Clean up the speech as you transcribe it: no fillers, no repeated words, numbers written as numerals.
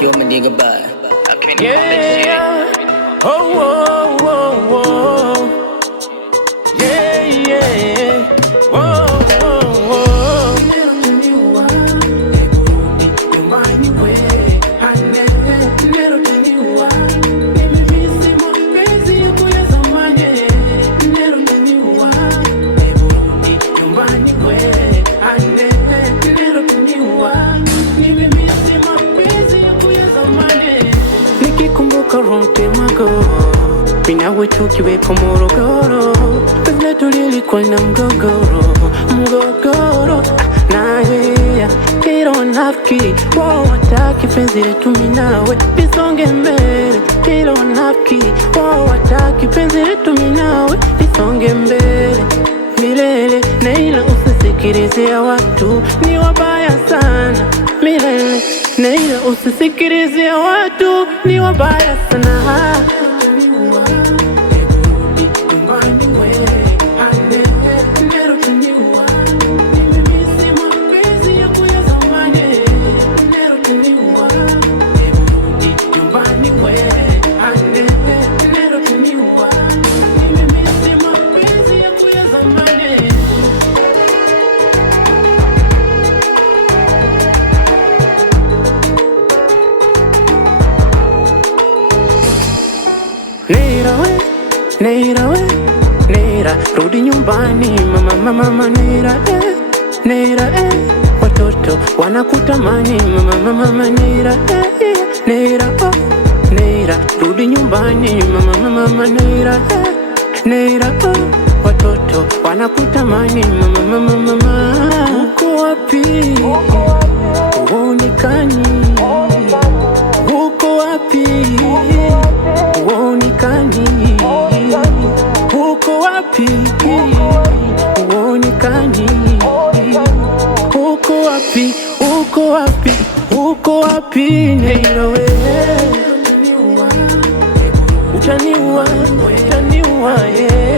You're my nigga, but I can't Yeah. Oh, oh, oh, oh. Yeah, yeah. Oh, oh, oh. Nikikumbuka ronte mago mina wetu kiwepo Morogoro, penzi letu lilikuwa na mgogoro na yeye hilo nafiki wao wataki penzi letu minawe lisonge mbele, hilo nafiki wao wataki penzi letu minawe lisonge mbele milele. Neila usisikilize watu ni wabaya sana milele. Neila usisikilize watu ni wabaya sana. Neira we, Neira, rudi nyumbani mama Neira Neira watoto wanakutamani mama Neira Neira oh, Neira, rudi nyumbani mama Neira Neira oh, watoto wanakutamani mama. Uko wapi? Uonekani. Uko wapi? Uonekani. Uko wapi? Uonekani. Uko wapi? Uko wapi? Uko wapi? Neira we, utaniua yeah.